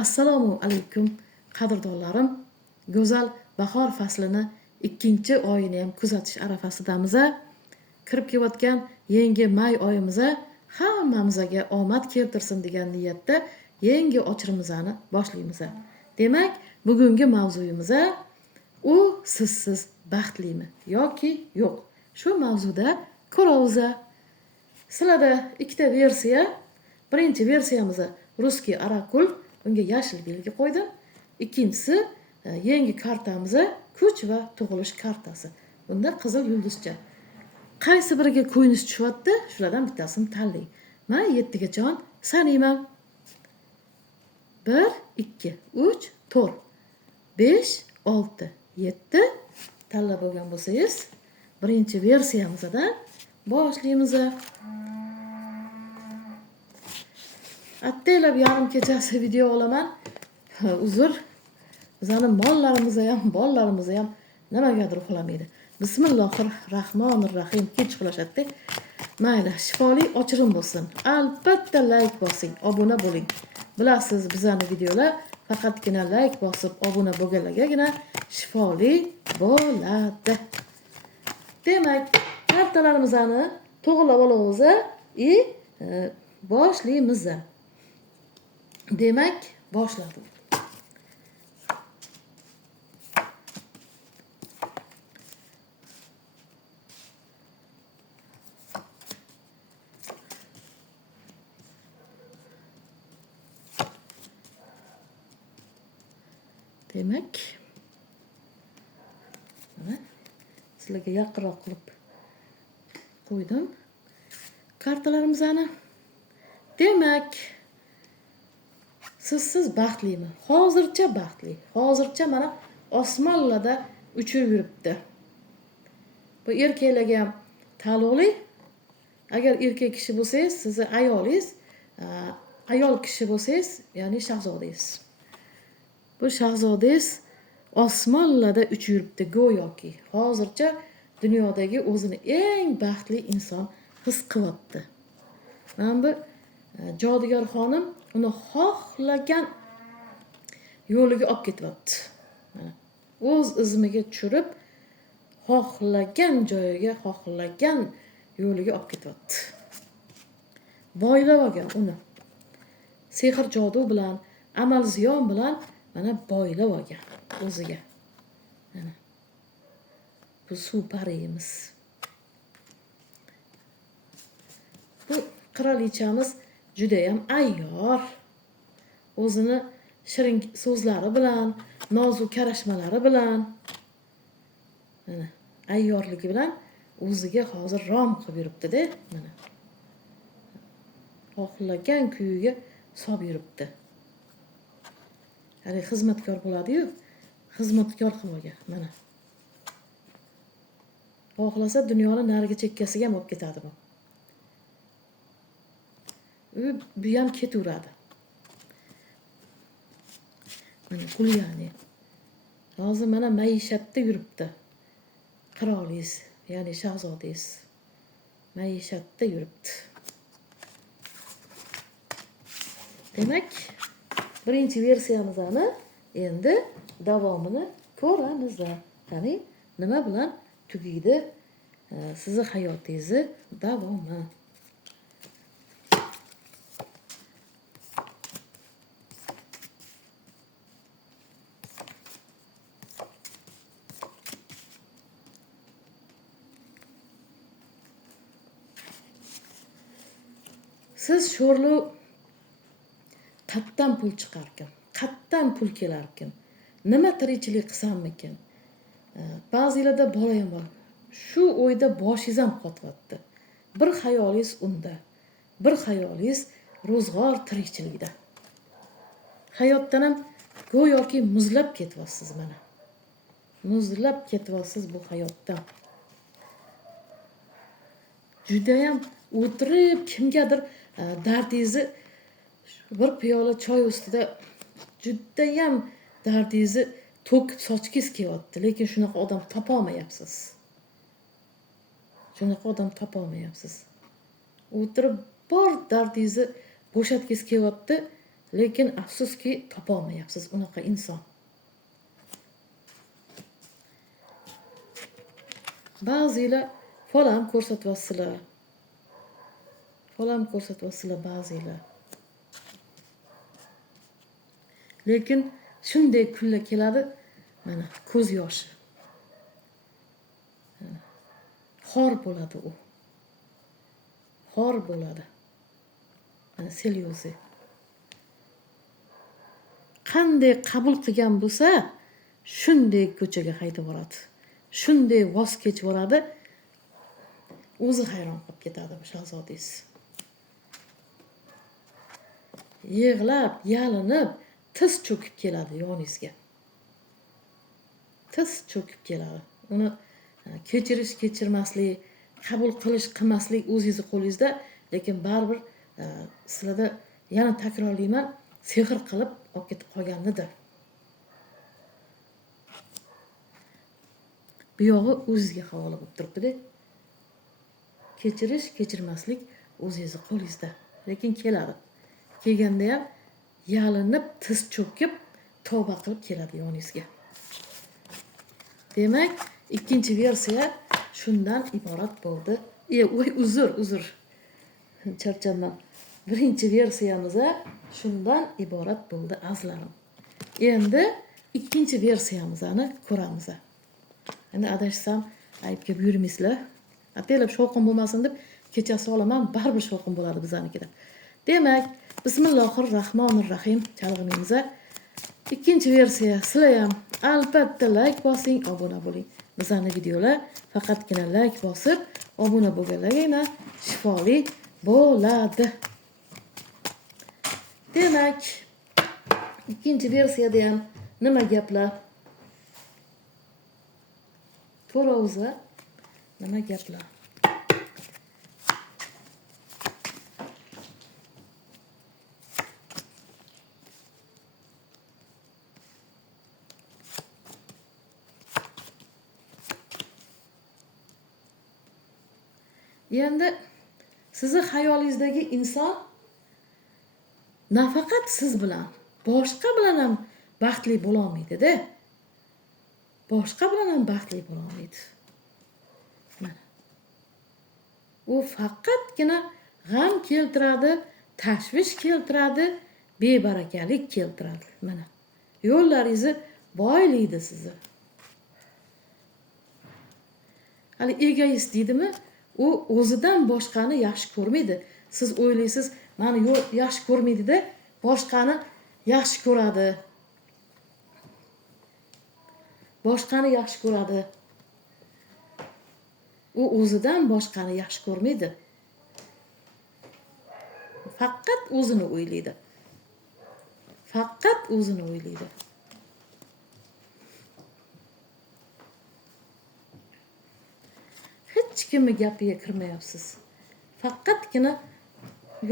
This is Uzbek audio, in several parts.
Assalomu alaykum qadrdonlarim. Go'zal bahor faslini 2-oyini ham kuzatish arafasidamiz. Kirib kelayotgan yangi may oyimiz hammamizga omad keltirsin degan niyatda yangi ochirimizni boshlaymiz. Demak, bugungi mavzuyimiz u sizsiz baxtlimi yoki yo'q. Shu mavzuda ko'ramiz. Sizlarda ikkita versiya. Birinchi versiyamiz Ruskiy Orakul. Unga yashil belgi qo'ydim. Ikkinchisi yangi kartamiz kuch va tug'ilish kartasi. Bunda qizil yulduzcha. Qaysi biriga ko'nglingiz tushyapti? Shulardan bittasini tanlang. Men 7 gacha sanayman. 1 2 3 4 5 6 7 tanlab olgan bo'lsangiz, birinchi versiyamizdan boshlaymiz. Attaylab yarim kechasi video olaman. Uzr. Bizning mollarimiz ham, bollarimiz ham nimagadir uxlamaydi. Bismillahirrohmanirrohim. Kech uxlashadi. Mayli, shifoli ochirim bo'lsin. Albatta like bosing, obuna bo'ling. Bilasiz, bizning videolar faqatgina like bosib, obuna bo'lganlargagina shifoli bo'ladi. Demak, kartalarimizni to'g'rilab olamiz boshlaymiz. Demak, boshladik. Demak, sizlarga yaqinroq qilib qo'ydim kartalarimizni. Demak, sizsiz baxtlimi? Hozircha baxtli. Hozircha mana osmonlarda uchib yuribdi. Bu erkaklarga ham taalluqli. Agar erkak kishi bo'lsangiz, sizni ayolingiz, ayol kishi bo'lsangiz, ya'ni shahzodangiz. Bu shahzodangiz osmonlarda uchib yuribdi go'yoki. Hozircha dunyodagi o'zini eng baxtli inson his qilyapti. Mana bu Jodigar xonim uni xohlagan yo'liga olib ketyapti. O'z izmiga tushirib, xohlagan joyiga, xohlagan yo'liga olib ketyapti. Boylab olgan uni. Sehr jodu bilan, amal ziyon bilan mana boylab olgan o'ziga. Mana bu suv parimiz. Bu qirolichamiz juda ham ayyor. O'zini shirin so'zlari bilan, nozik karashmalari bilan, mana ayyorligi bilan o'ziga hozir rom qilib yuribdi-da, mana. Xohlagan kuyiga solib yuribdi. Ya'ni xizmatkor bo'ladi-yu, xizmatkor qilib olgan, mana. Xohlasa dunyoni nariga chekkasiga ham olib ketadi bu. Bu ham ketaveradi. Mana Qulyani. Hozir mana maishatda yuribdi. Qirolingiz, ya'ni shahzodangiz maishatda yuribdi. Demak, birinchi versiyamizni endi davomini ko'ramiz. Qani, nima bilan tugaydi sizning hayotingizni davomi? Siz sho'rlu qatdan pul chiqarkan, qatdan pul kelarkan, nima tirikchilik qilsammikin? Ba'zilarda bola ham bor. Shu o'yda boshingiz ham qotyapti. Bir xayolingiz unda, bir xayolingiz ro'zg'or tirikchilikda. Hayotdan ham go'yoki muzlab ketyapsiz mana. Muzlab ketyapsiz bu hayotdan. Juda ham o'tirib kimgadir dardingizni bir piyola choy ustida juda ham dardingizni to'kib sochgingiz kelyapti, lekin shunaqa odam topa olmayapsiz. Shunaqa odam topa olmayapsiz. O'tirib bor dardingizni bo'shatgingiz kelyapti, lekin afsuski topolmayapsiz unaqa inson. Ba'zilar folam ko'rsatyapsizlar. Folam ko'rsatyapsizlar ba'zilar. Lekin shunday kunlar keladi, mana ko'z yoshi. Xor bo'ladi u. Xor bo'ladi. Mana selyozi. Qanday qabul qilgan bo'lsa, shunday ko'chaga haydab boradi. Shunday voz kechib boradi. O'zi hayron qolib ketadi bu shahzodingiz. Yig'lab, yalinib, tiz cho'kib keladi yoningizga. Tiz cho'kib keladi. Uni kechirish, kechirmaslik, qabul qilish, qilmaslik o'zingizning qo'lingizda, lekin baribir sizlarda yana takrorlayman, sehr qilib olib ketib qolganlidir. Bu yog'i o'zingizga havola bo'lib turibdi-da. Kechirish, kechirmaslik o'zingizning qo'lingizda, lekin keladi. Kelganda ham yalinib, tiz cho'kib, tavba qilib keladi yoningizga. Demak, ikkinchi versiya shundan iborat bo'ldi. Uzr. Charchadim. Birinchi versiyamiz shundan iborat bo'ldi azizlarim. Endi ikkinchi versiyamizni ko'ramiz. Endi adashsam aybga buyurmaysizlar. Atalab shovqin bo'lmasin deb kechasi olaman, baribir shovqin bo'ladi bizlarnikida. Demak, Bismillahirrohmanirrohim chalg'inimiz. Ikkinchi versiya. Sizlar ham albatta like bosing, obuna bo'ling. Bizlarning videolar faqatgina like bosib, obuna bo'lganlargina shifoli bo'ladi. Demak, ikkinchi versiyada ham nima gaplar? Ko'rovza nima gaplar? Endi sizni hayolingizdagi inson nafaqat siz bilan, boshqa bilan ham baxtli bo'la olmaydi-da. Boshqa bilan ham baxtli bo'la olmaydi. Mana. U faqatgina g'am keltiradi, tashvish keltiradi, bebarakalik keltiradi. Mana. Yo'llaringizni boylaydi sizni. Hali egoist deydimi? U o'zidan boshqani yaxshi ko'rmaydi. Siz o'ylaysiz, meni yaxshi ko'rmaydi-da, boshqani yaxshi ko'radi. Boshqani yaxshi ko'radi. U o'zidan boshqani yaxshi ko'rmaydi. Faqat o'zini o'ylaydi. Faqat o'zini o'ylaydi. Hech kimning gapiga kirmayapsiz. Faqatgina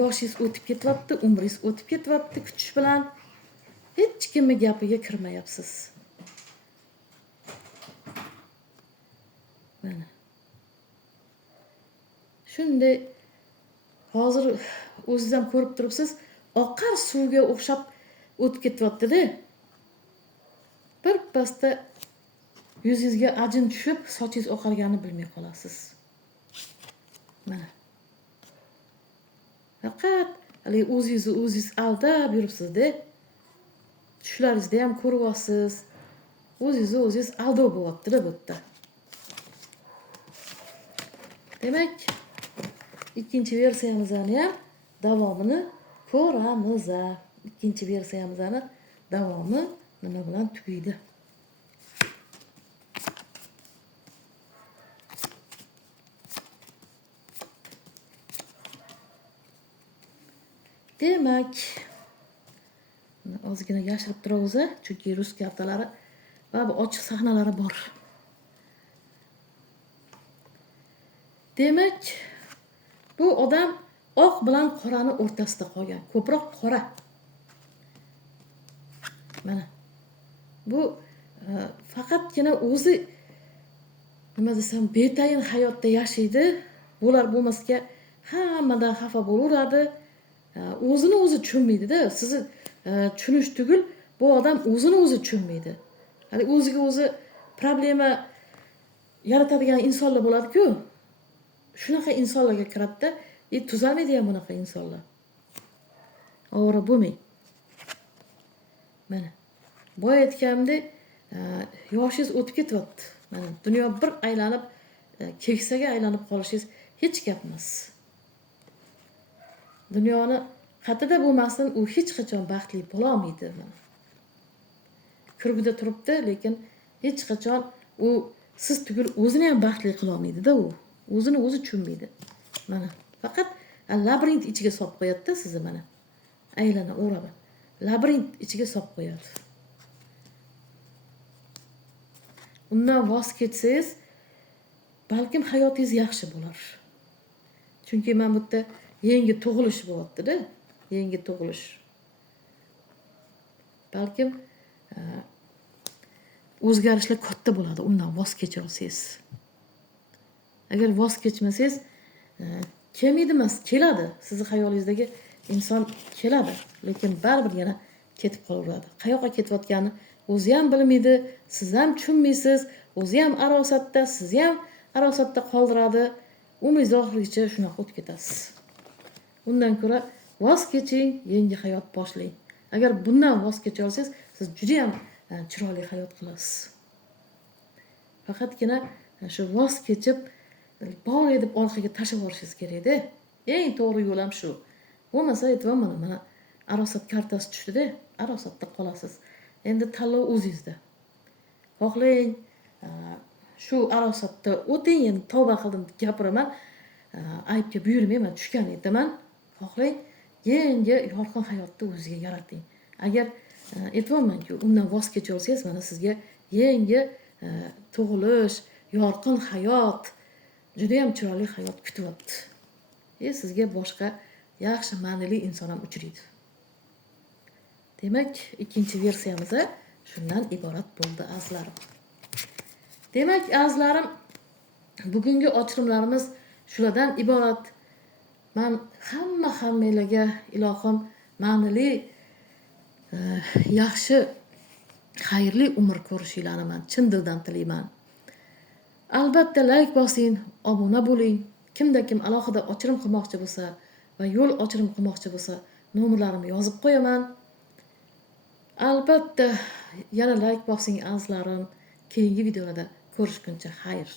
yoshingiz o'tib ketyapti, umringiz o'tib ketyapti kutish bilan. Hech kimning gapiga kirmayapsiz. Mana. Shunday hozir o'zingiz ham ko'rib turibsiz, oqar suvga o'xshab o'tib ketyapti-da. Bir pasda yuzingizga ajin tushib, sochingiz oqarganini bilmay qolasiz. Mana. Faqat hali o'zingiz aldab yuribsiz-da. Tushlaringizda ham ko'ryapsiz. O'zingiz aldab bo'lyapti-da bu yerda. Demak, ikkinchi versiyamizni ham davomini ko'ramiz. Ikkinchi versiyamizni davomi nima bilan tugaydi? Demak, ozgina yashirib turamiz, chunki rus kartalari va bu ochiq sahnalari bor. Demak, bu odam oq bilan qorani o'rtasida qolgan, ko'proq qora. Mana. Bu faqatgina o'zi nima desam, betayin hayotda yashaydi. Bular bo'lmasga hammadan xafa bo'laveradi. O'zini o'zi tushunmaydi-da. Sizni tushunish tugul, bu odam o'zini o'zi tushunmaydi. Hali o'ziga o'zi problema yaratadigan insonlar bo'ladi-ku. Shunaqa insonlarga kiradida, tuzalmaydi ham bunaqa insonlar. Ovora bo'lmang. Mana boya aytganimdek, yoshingiz o'tib ketyapti. Mana dunyo bir aylanib, keksaga aylanib qolishingiz hech gap emas. Dunyoni qatida bo'lmasdan u hech qachon baxtli bo'la olmaydi. Kirgida turibdi, lekin hech qachon u siz tugul o'zini ham baxtli qila olmaydi-da u. O'zini o'zi tushunmaydi. Mana faqat labirint ichiga solib qo'yadi-da sizni mana. Aylana o'rab. Labirint ichiga solib qo'yadi. Undan voz kechsangiz, balkim hayotingiz yaxshi bo'lar. Chunki men bu yerda yangi tug'ilish bo'lyapti-da, yangi tug'ilish. Balkim o'zgarishlar katta bo'ladi, undan voz kecha olsangiz. Agar voz kechmasangiz, kelmaydi emas, keladi. Sizni hayolingizdagi inson keladi, lekin baribir yana ketib qolaveradi. Qayoqqa ketayotganini o'zi ham bilmaydi, siz ham tushunmaysiz, o'zi ham arosatda, sizni ham arosatda qoldiradi. Umringiz oxirigacha shunaqa o'tib ketasiz. Undan ko'ra voz keching, yangi hayot boshlang. Agar bundan voz kecha olsangiz, siz juda ham chiroyli hayot qilasiz. Faqatgina shu voz kechib bor edib orqaga tashlab yuborishingiz kerak-da. Eng to'g'ri yo'l ham shu. Bo'lmasa aytvaman, mana arosat kartasi tushdi-da, arosatda qolasiz. Endi tanlov o'zingizda. Xohlang shu arosatda o'ting, endi tavba qildim deb gapiraman. Aybga buyurmayman, tushgan aytaman. Xohlang yangi yorqin hayotni o'zingizga yarating. Agar aytvamanki, undan voz kecha olsangiz, mana sizga yangi tug'ilish, yorqin hayot, juda ham chiroyli hayot kutyapti. Sizga boshqa yaxshi ma'nili inson ham uchraydi. Demak, ikkinchi versiyamiz shundan iborat bo'ldi, azizlarim. Demak, azizlarim, bugungi ochirimlarimiz shulardan iborat. Men hammanglarga ilohim ma'nili, yaxshi, xayrli umr ko'rishinglarni men chin dildan tilayman. Albatta like bosing, obuna bo'ling. Kimda kim alohida ochirim qilmoqchi bo'lsa va yo'l ochirim qilmoqchi bo'lsa, nomerlarimni yozib qo'yaman. Albatta yana like bosing, azizlarim. Keyingi videolarda ko'rishguncha xayr.